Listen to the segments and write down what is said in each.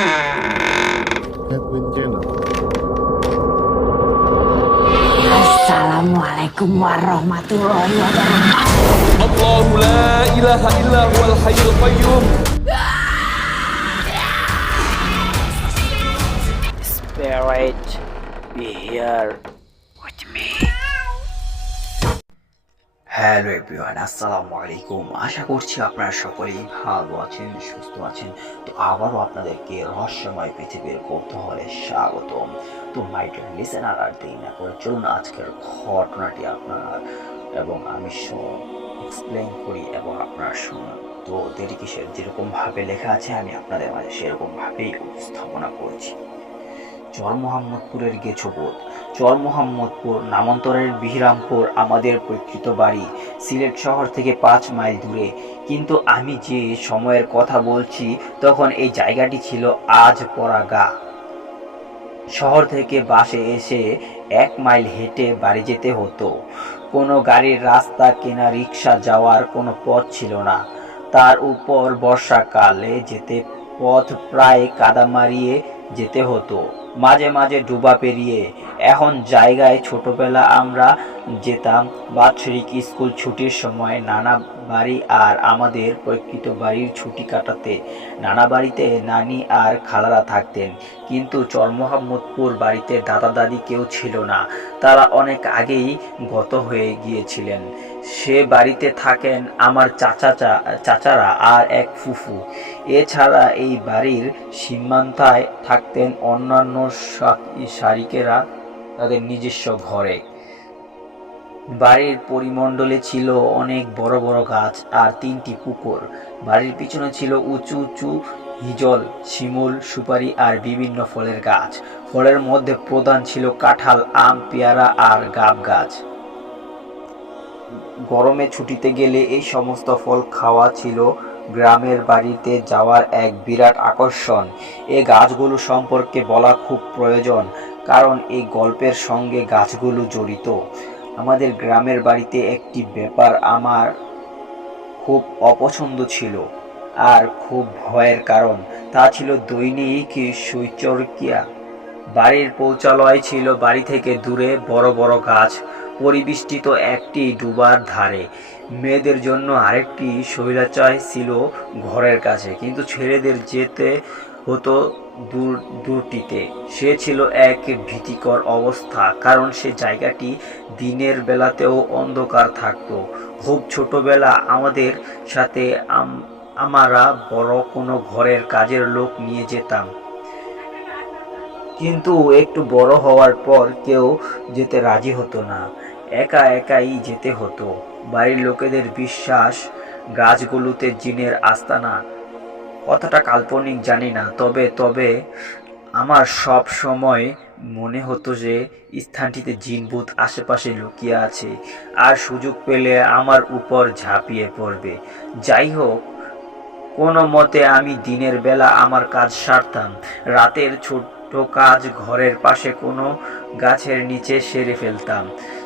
Edwin Jenner. Assalamualaikum warahmatullahi wabarakatuh. Allahu la ilaha illa huwal hayyul qayyum. Spirit, be here with me. Hello everyone, আসসালামু আলাইকুম। আশা করছি আপনারা সকলেই ভালো আছেন, সুস্থ আছেন। তো আবারও আপনাদেরকে রহস্যময় পৃথিবীর কৌতূহলে স্বাগতম। তো মাই ডিয়ার লিসেনার, আর দেরি না করে চলুন আজকের ঘটনাটি আপনার এবং আমি এক্সপ্লেন করি এবং আপনারা শুনুন। তো দেরি কিসের, যেরকমভাবে লেখা আছে আমি আপনাদের মাঝে সেরকমভাবেই উপস্থাপনা করছি। চর মোহাম্মদপুরের গেছোবোধ। চর মোহাম্মদপুর নামান্তরের বিহিরামপুর আমাদের পৈতৃক বাড়ি সিলেট শহর থেকে 5 মাইল দূরে। কিন্তু আমি যে সময়ের কথা বলছি তখন এই জায়গাটি ছিল আজ পড়া গা। শহর থেকে বাসে এসে 1 মাইল হেঁটে বাড়ি যেতে হতো। কোনো গাড়ির রাস্তা কিনা রিক্সা যাওয়ার কোনো পথ ছিল না। তার উপর বর্ষাকালে যেতে পথ প্রায় কাদা মারিয়ে যেতে হতো, মাঝে মাঝে ডুবা পেরিয়ে। এখন জায়গায় ছোটবেলা আমরা যেতাম বাৎসরিক স্কুল ছুটির সময় নানা বাড়ি আর আমাদের পৈতৃক বাড়ির ছুটি কাটাতে। নানা বাড়িতে নানি আর খালারা থাকতেন, কিন্তু চর মোহাম্মদপুর বাড়িতে দাদা দাদি কেউ ছিল না। তারা অনেক আগেই গত হয়ে গিয়েছিলেন। সে বাড়িতে থাকেন আমার চাচারা আর এক ফুফু। এছাড়া এই বাড়ির সীমান্তায় থাকতেন অন্যান্য শারিকেরা তাদের নিজস্ব ঘরে। বাড়ির পরিমণ্ডলে ছিল অনেক বড় বড় গাছ আর 3টি পুকুর। বাড়ির পিছনে ছিল উঁচু উঁচু হিজল, শিমুল, সুপারি আর বিভিন্ন ফলের গাছ। ফলের মধ্যে প্রধান ছিল কাঁঠাল, আম, পেয়ারা আর গাব গাছ। গরমে ছুটিতে গেলে এই সমস্ত ফল খাওয়া ছিল গ্রামের বাড়িতে যাওয়ার এক বিরাট আকর্ষণ। এই গাছগুলো সম্পর্কে বলা খুব প্রয়োজন, কারণ এই গল্পের সঙ্গে গাছগুলো জড়িত। আমাদের গ্রামের বাড়িতে একটি ব্যাপার আমার খুব অপছন্দ ছিল আর খুব ভয়ের কারণ, তা ছিল দৈনিক শৌচক্রিয়া। বাড়ির পৌঁছালয় ছিল বাড়ি থেকে দূরে বড় বড় গাছ পরিবেষ্টিত একটি ডুবার ধারে। মেয়েদের জন্য আরেকটি শৌচালয় ছিল ঘরের কাছে, কিন্তু ছেলেদের যেতে হতো দূরটিতে। সে ছিল এক ভীতিকর অবস্থা, কারণ সে জায়গাটি দিনের বেলাতেও অন্ধকার থাকতো। খুব ছোটবেলা আমাদের সাথে আমরা বড় কোনো ঘরের কাজের লোক নিয়ে যেতাম, কিন্তু একটু বড় হওয়ার পর কেউ যেতে রাজি হতো না, একা একাই যেতে হতো। বাড়ির লোকেদের বিশ্বাস গাছগুলোতে জিনের আস্তানা। কথাটা কাল্পনিক জানি না, তবে আমার সব সময় মনে হতো যে স্থানটিতে জিনভূত আশেপাশে লুকিয়ে আছে আর সুযোগ পেলে আমার উপর ঝাঁপিয়ে পড়বে। যাই হোক, কোনো মতে আমি দিনের বেলা আমার কাজ সারতাম, রাতের ছোট কাজ ঘরের পাশে কোনো গাছের নিচে সেরে ফেলতাম।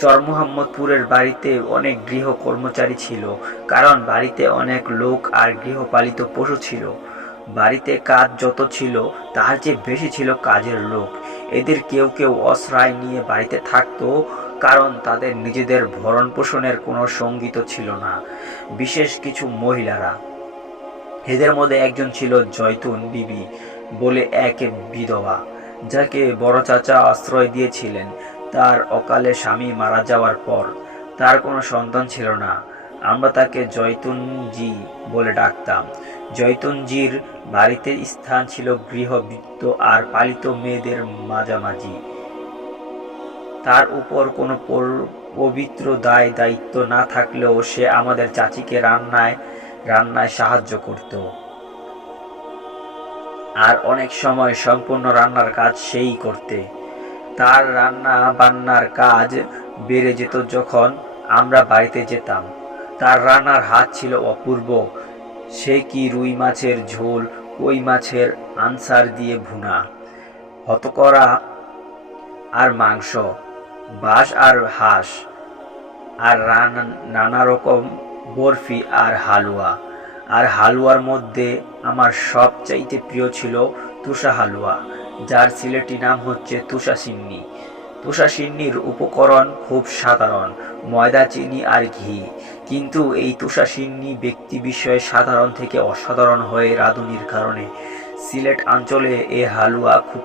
চর মোহাম্মদপুরের বাড়িতে অনেক গৃহ কর্মচারী ছিল, কারণ বাড়িতে অনেক লোক আর গৃহপালিত পশু ছিল। বাড়িতে কাজ যত ছিল তার চেয়ে বেশি ছিল কাজের লোক। এদের কেউ কেউ আশ্রয় নিয়ে বাড়িতে থাকতো, কারণ তাদের নিজেদের ভরণ পোষণের কোনো সঙ্গীত ছিল না। বিশেষ কিছু মহিলারা, এদের মধ্যে একজন ছিল জয়তুন বিবি বলে এক বিধবা, যাকে বড় চাচা আশ্রয় দিয়েছিলেন। তার অকালে স্বামী মারা যাওয়ার পর তার কোনো সন্তান ছিল না। আমরা তাকে জয়তুনজি বলে ডাকতাম। জয়তুনজির বাড়িতে স্থান ছিল গৃহবৃত্ত আর পালিত মেয়েদের মাঝামাঝি। তার উপর কোনো পবিত্র দায়িত্ব না থাকলেও সে আমাদের চাচিকে রান্নায় সাহায্য করত, আর অনেক সময় সম্পূর্ণ রান্নার কাজ সেই করতে। তার রান্না বান্নার কাজ বেড়ে যেত যখন আমরা বাড়িতে যেতাম। তার রান্নার হাত ছিল অপূর্ব। সে কি রুই মাছের ঝোল, কই মাছের আনসার দিয়ে ভুনা, হতকরা আর মাংস, বাঁশ আর হাঁস, আর নানা রকম বরফি আর হালুয়া। আর হালুয়ার মধ্যে আমার সবচাইতে প্রিয় ছিল তুষা হালুয়া, যার সিলেটি নাম হচ্ছে তুষা সিন্নি। তুষা সিন্নির উপকরণ খুব সাধারণ, ময়দা, চিনি আর ঘি। কিন্তু এই তুষা সিন্নি ব্যক্তি বিষয়ে সাধারণ থেকে অসাধারণ হয়ে রাঁধুনির কারণে সিলেট অঞ্চলে এ হালুয়া খুব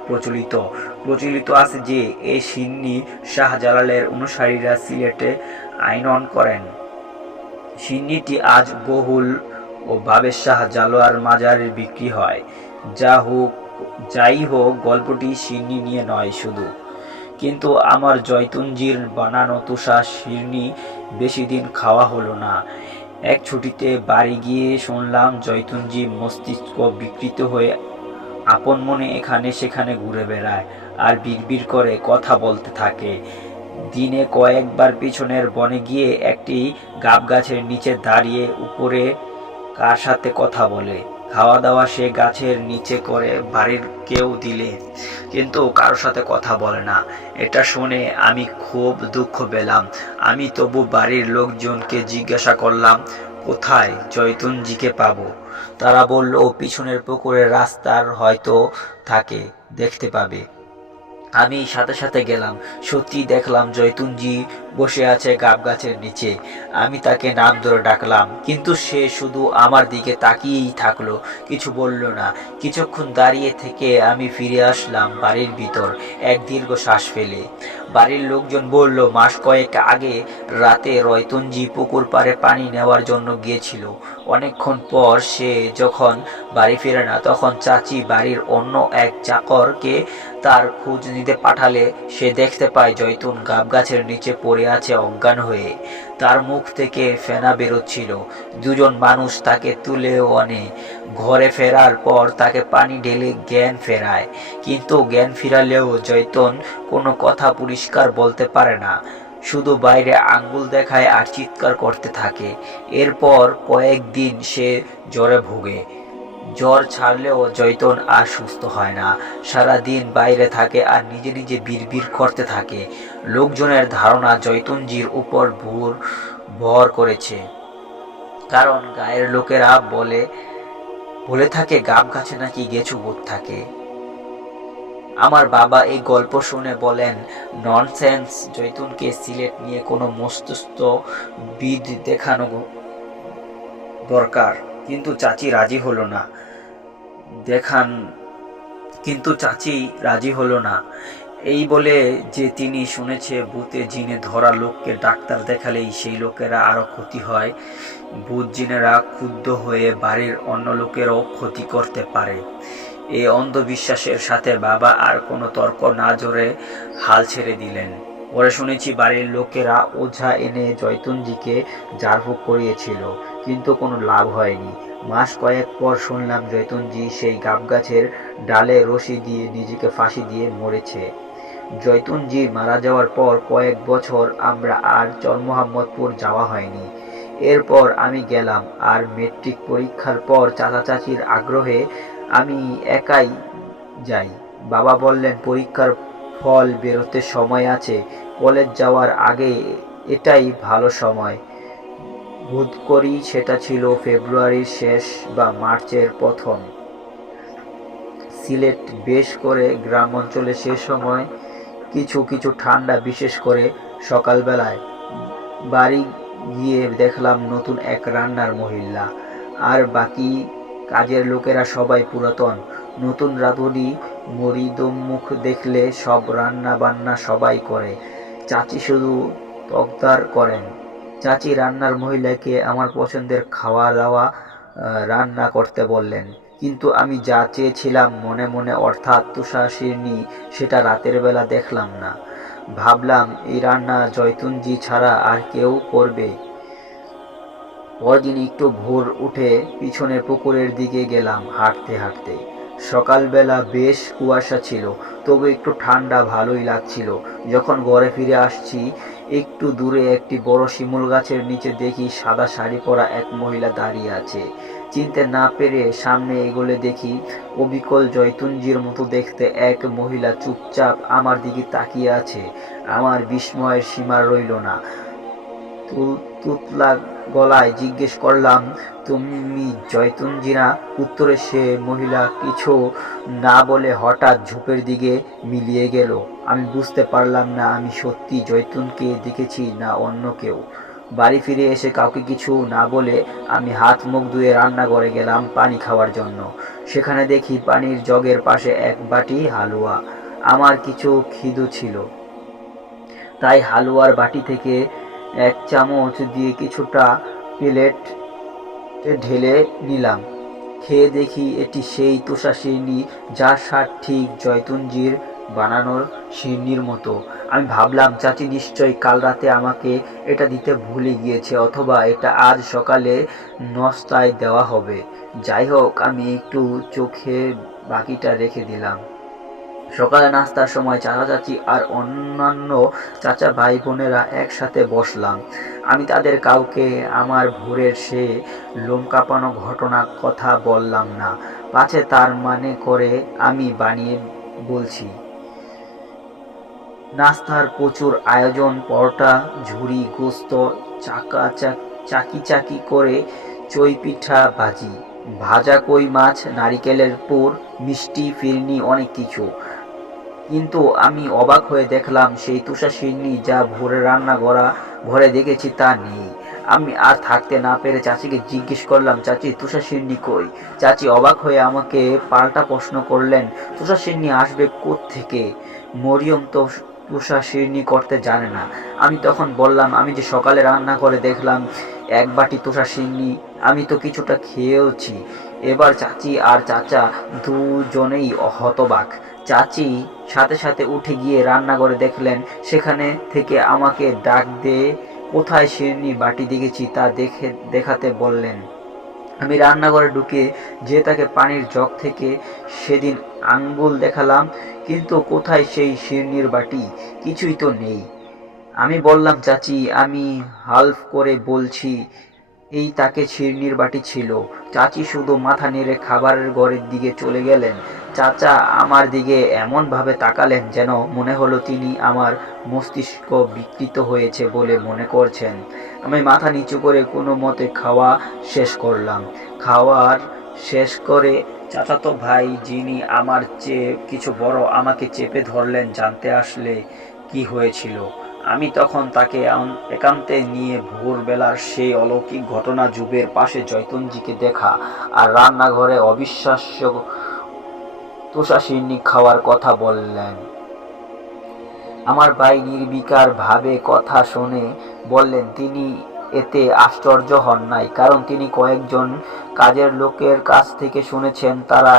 প্রচলিত আছে যে এই সিন্নি শাহজালালের অনুসারীরা সিলেটে আনয়ন করেন। সিন্নিটি আজ বহুল ও ভাবে শাহজালাল মাজারে বিক্রি হয়। যাই হোক, গল্পটি সিন্নি নিয়ে নয় শুধু, কিন্তু আমার জয়তুনজির বানানো তুষা সিন্নি বেশি দিন খাওয়া হলো না। এক ছুটিতে বাড়ি গিয়ে শুনলাম জয়তুনজি মস্তিষ্ক বিকৃত হয়ে আপন মনে এখানে সেখানে ঘুরে বেড়ায় আর বিড়বিড় করে কথা বলতে থাকে। দিনে কয়েকবার পিছনের বনে গিয়ে একটি গাব গাছের নিচে দাঁড়িয়ে উপরে কার সাথে কথা বলে। খাওয়া দাওয়া সে গাছের নিচে করে বাড়ির কেউ দিলে, কিন্তু কারোর সাথে কথা বলে না। এটা শুনে আমি খুব দুঃখ পেলাম। আমি তবু বাড়ির লোকজনকে জিজ্ঞাসা করলাম কোথায় জয়তুনজিকে পাবো। তারা বলল পিছনের পুকুরের রাস্তার হয়তো থাকে, দেখতে পাবে। আমি সাথে সাথে গেলাম। সত্যি দেখলাম জয়তুনজি বসে আছে গাব গাছের নিচে। আমি তাকে নাম ধরে ডাকলাম, কিন্তু সে শুধু আমার দিকে তাকিয়েই থাকলো, কিছু বলল না। কিছুক্ষণ দাঁড়িয়ে থেকে আমি ফিরে আসলাম বাড়ির ভিতর এক দীর্ঘ শ্বাস ফেলে। বাড়ির লোকজন বলল মাস কয়েক আগে রাতে জয়তুনজি পুকুর পাড়ে পানি নেওয়ার জন্য গিয়েছিল। অনেকক্ষণ পর সে যখন বাড়ি ফিরে না, তখন চাচি বাড়ির অন্য এক চাকরকে তার খোঁজ নিতে পাঠালে সে দেখতে পায় জয়তুন গাব গাছের নিচে পড়ে আছে অজ্ঞান হয়ে। তার মুখ থেকে ফেনা বেরোচ্ছিল। দুজন মানুষ তাকে তুলেও আনে। ঘরে ফেরার পর তাকে পানি ঢেলে জ্ঞান ফেরায়, কিন্তু জ্ঞান ফিরালেও জয়তুন কোনো কথা পরিষ্কার বলতে পারে না, শুধু বাইরে আঙ্গুল দেখায় আর চিৎকার করতে থাকে। এরপর কয়েকদিন সে জ্বরে ভোগে। জ্বর ছাড়লেও জয়তুন আর সুস্থ হয় না। সারাদিন বাইরে থাকে আর নিজে নিজে বিড়বিড় করতে থাকে। লোকজনের ধারণা জয়তুনজির উপর ভর করেছে, কারণ গায়ের লোকেরা বলে থাকে গাব গাছে নাকি গেছু ভূত থাকে। আমার বাবা এই গল্প শুনে বলেন ননসেন্স, জয়তুনকে সিলেট নিয়ে কোনো মস্তিষ্ক বিদ দেখানো দরকার। কিন্তু চাচি রাজি হলো না। এই বলে যে তিনি শুনেছে ভূতে জিনে ধরা লোককে ডাক্তার দেখালেই সেই লোকেরা আরো ক্ষতি হয়। ভূত জিনেরা ক্ষুব্ধ হয়ে বাড়ির অন্য লোকেরও ক্ষতি করতে পারে। এই অন্ধবিশ্বাসের সাথে বাবা আর কোনো তর্ক না জোরে হাল ছেড়ে দিলেন। পরে শুনেছি বাড়ির লোকেরা ওঝা এনে জয়তুনজিকে ঝাড়ফুঁক করিয়েছিল, কিন্তু কোনো লাভ হয়নি। মাস কয়েক পর শুনলাম জয়তুনজি সেই গাব গাছের ডালে রশি দিয়ে নিজেকে ফাঁসি দিয়ে মরেছে। জয়তুনজি মারা যাওয়ার পর কয়েক বছর আমরা আর চরমোহাম্মদপুর যাওয়া হয়নি। এরপর আমি গেলাম, আর মেট্রিক পরীক্ষার পর চাচা চাচির আগ্রহে আমি একাই যাই। বাবা বললেন পরীক্ষার ফল বেরোতে সময় আছে, কলেজ যাওয়ার আগে এটাই ভালো সময়। বোধ করি সেটা ছিল ফেব্রুয়ারির শেষ বা মার্চের প্রথম। সিলেট বেশ করে গ্রাম অঞ্চলে সে সময় কিছু ঠান্ডা, বিশেষ করে সকালবেলায়। বাড়ি গিয়ে দেখলাম নতুন এক রান্নার মহিলা, আর বাকি কাজের লোকেরা সবাই পুরাতন। নতুন রাঁধুনি মরিদমুখ দেখলে সব রান্না বান্না সবাই করে, চাচি শুধু তকদার করেন। চাচি রান্নার মহিলাকে আমার পছন্দের খাওয়া দাওয়া রান্না করতে বললেন, কিন্তু আমি যা চেয়েছিলাম মনে মনে, অর্থাৎ তুষা সিন্নি, সেটা রাতের বেলা দেখলাম না। ভাবলাম এই রান্না জয়তুনজি ছাড়া আর কেউ করবে। পরদিন একটু ভোর উঠে পিছনের পুকুরের দিকে গেলাম হাঁটতে হাঁটতে। সকালবেলা বেশ কুয়াশা ছিল, তবু একটু ঠান্ডা, ভালোই লাগছিল। যখন ঘরে ফিরে আসছি, একটু দূরে একটি বড় শিমুল গাছের নিচে দেখি সাদা শাড়ি পরা এক মহিলা দাঁড়িয়ে আছে। চিনতে না পেরে সামনে এগোলে দেখি অবিকল জয়তুনজির মতো দেখতে এক মহিলা চুপচাপ আমার দিকে তাকিয়ে আছে। আমার বিস্ময়ের সীমা রইল না। তুতলা গলায় জিজ্ঞেস করলাম, তুমি জয়তুনজি না? উত্তরে সে মহিলা কিছু না বলে হঠাৎ ঝোপের দিকে মিলিয়ে গেল। আমি বুঝতে পারলাম না আমি সত্যি জয়তুনকে দেখেছি না অন্য কেউ। বাড়ি ফিরে এসে কাউকে কিছু না বলে আমি হাত মুখ ধুয়ে রান্নাঘরে গেলাম পানি খাওয়ার জন্য। সেখানে দেখি পানির জগের পাশে এক বাটি হালুয়া। আমার কিছু খিদে ছিল, তাই হালুয়ার বাটি থেকে এক চামচ দিয়ে কিছুটা প্লেটে ঢেলে নিলাম। খেয়ে দেখি এটি সেই তুষার শিরনি, যার স্বাদ ঠিক জয়তুনজির বানানোর শিরনির মতো। আমি ভাবলাম চাচি নিশ্চয়ই কাল রাতে আমাকে এটা দিতে ভুলে গিয়েছে, অথবা এটা আজ সকালে নাস্তায় দেওয়া হবে। যাই হোক, আমি একটু চোখে বাকিটা রেখে দিলাম। সকালে নাস্তার সময় চাচা চাচি আর অন্যান্য চাচা ভাই বোনেরা একসাথে বসলাম। আমি তাদের কাউকে আমার ভোরের সে লোম কাঁপানো ঘটনার কথা বললাম না, পাছে তার মানে করে আমি বানিয়ে বলছি। নাস্তার প্রচুর আয়োজন, পরোটা, ঝুরি, গোস্ত, চাকি চাকি করে চই পিঠা, ভাজি, ভাজা কই মাছ, নারিকেলের পুর, মিষ্টি, ফিরনি, অনেক কিছু। কিন্তু আমি অবাক হয়ে দেখলাম সেই তুষার শিরনি যা ভোরে রান্না ঘরে দেখেছি তা নেই। আমি আর থাকতে না পেরে চাচিকে জিজ্ঞেস করলাম, চাচি তুষার শিরনি কই? চাচি অবাক হয়ে আমাকে পাল্টা প্রশ্ন করলেন, তুষার শিরনি আসবে কোত্থেকে? মরিয়ম তো তুষার শিরনি করতে জানে না। আমি তখন বললাম, আমি যে সকালে রান্না করে দেখলাম এক বাটি তুষার শিরনি, আমি তো কিছুটা খেয়েওছি। এবার চাচি আর চাচা দুজনেই হতবাক। চাচি সাথে সাথে উঠে গিয়ে রান্নাঘরে দেখলেন, সেখানে থেকে আমাকে ডাক দিয়ে কোথায় শিরনি বাটি দেখেছি তা দেখাতে বললেন। আমি রান্নাঘরে ঢুকে যে তাকে পানির জগ থেকে সেদিন আঙ্গুল দেখালাম, কিন্তু কোথায় সেই শিরনির বাটি? কিছুই তো নেই। আমি বললাম, চাচি আমি হালফ করে বলছি এই তাকে শিরনির বাটি ছিল। চাচি শুধু মাথা নেড়ে খাবারের ঘরের দিকে চলে গেলেন। চাচা আমার দিকে এমনভাবে তাকালেন যেন মনে হলো তিনি আমার মস্তিষ্ক বিকৃত হয়েছে বলে মনে করছেন। আমি মাথা নিচু করে কোনো মতে খাওয়া শেষ করলাম। খাওয়ার শেষ করে চাচাতো ভাই, যিনি আমার চেয়ে কিছু বড়, আমাকে চেপে ধরলেন জানতে আসলে কি হয়েছিল। আমি তখন তাকে একান্তে নিয়ে ভোরবেলার সেই অলৌকিক ঘটনা, যুগের পাশে জয়তুনজিকে দেখা আর রান্নাঘরে অবিশ্বাস্য তুষার শিরনি খাওয়ার কথা বললেন। আমার ভাই নির্বিকার ভাবে কথা শুনে বললেন তিনি এতে আশ্চর্য হন নাই, কারণ তিনি কয়েকজন কাজের লোকের কাছ থেকে শুনেছেন তারা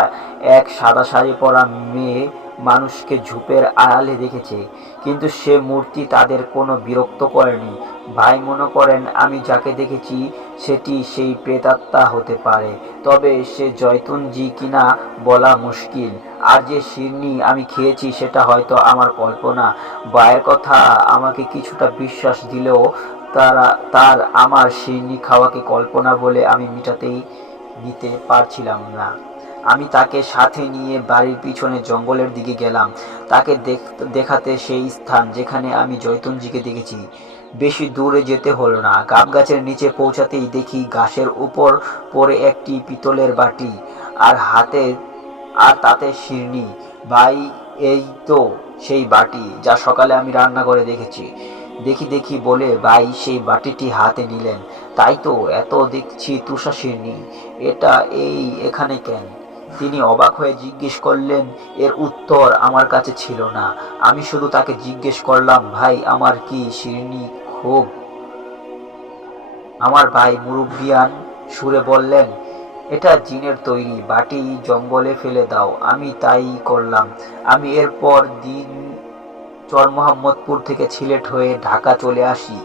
এক সাদা শাড়ি পরা মেয়ে মানুষকে ঝোপের আড়ালে দেখেছে, কিন্তু সে মূর্তি তাদের কোনো বিরক্ত করেনি। ভাই মনে করেন আমি যাকে দেখেছি সেটি সেই প্রেতাত্মা হতে পারে, তবে সে জয়তুনজি কিনা বলা মুশকিল। আর যে শিরনি আমি খেয়েছি সেটা হয়তো আমার কল্পনা। ভাইয়ের কথা আমাকে কিছুটা বিশ্বাস দিলেও তার আমার শিরনি খাওয়াকে কল্পনা বলে আমি নিতে পারছিলাম না। আমি তাকে সাথে নিয়ে বাড়ির পিছনে জঙ্গলের দিকে গেলাম, তাকে দেখাতে সেই স্থান যেখানে আমি জয়তুনজিকে দেখেছি। বেশি দূরে যেতে হলো না। গাব গাছের নিচে পৌঁছাতেই দেখি ঘাসের উপর পড়ে একটি পিতলের বাটি, আর তাতে শিরনি। ভাই, এই তো সেই বাটি যা সকালে আমি রান্না করে দেখেছি। দেখি বলে ভাই সেই বাটিটি হাতে নিলেন। তাই তো, এত দেখছি তুষার শিরনি, এটা এখানে কেন? তিনি অবাক হয়ে জিজ্ঞেস করলেন। এর উত্তর আমার কাছে ছিল না। আমি শুধু তাকে জিজ্ঞেস করলাম, ভাই আমার কি শিরনি খুব? আমার ভাই মুরব্বিয়ান সুরে বললেন, এটা জিনের তৈরি বাটি, জঙ্গলে ফেলে দাও। আমি তাই করলাম। আমি এরপর দিন চরমোহাম্মদপুর থেকে সিলেট হয়ে ঢাকা চলে আসি,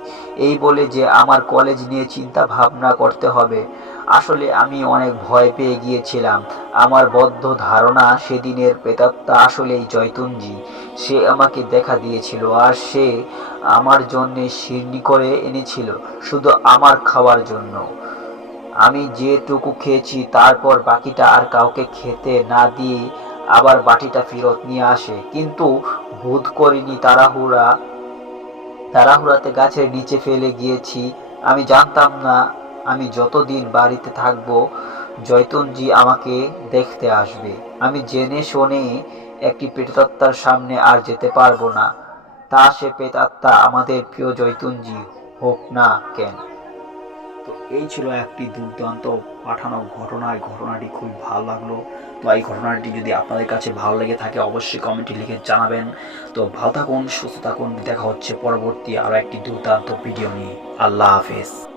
এই বলে যে আমার কলেজ নিয়ে চিন্তা ভাবনা করতে হবে। আসলে আমি অনেক ভয় পেয়ে গিয়েছিলাম। আমার বদ্ধ ধারণা সেদিনের প্রেতাত্মা আসলেই জয়তুনজি। সে আমাকে দেখা দিয়েছিল, আর সে আমার জন্যে শিরনি করে এনেছিল, শুধু আমার খাওয়ার জন্য। আমি যেটুকু খেয়েছি তারপর বাকিটা আর কাউকে খেতে না দিয়ে আবার বাটিটা ফেরত নিয়ে আসে। কিন্তু বোধ করিনি তাড়াহুড়াতে গাছের নিচে ফেলে গিয়েছি। আমি জানতাম না আমি যতদিন বাড়িতে থাকবো জয়তুনজি আমাকে দেখতে আসবে। আমি জেনে শুনে একটি প্রেতাত্মার সামনে আর যেতে পারবো না, তা সে প্রেতাত্মা আমাদের প্রিয় জয়তুনজি হোক না কেন। তো এই ছিল একটি দুর্দান্ত পাঠানো ঘটনা। এই ঘটনাটি খুব ভালো লাগলো। তো এই ঘটনাটি যদি আপনাদের কাছে ভালো লেগে থাকে অবশ্যই কমেন্টে লিখে জানাবেন। তো ভালো থাকুন, সুস্থ থাকুন, দেখা হচ্ছে পরবর্তী আরও একটি দুর্দান্ত ভিডিও নিয়ে। আল্লাহ হাফেজ।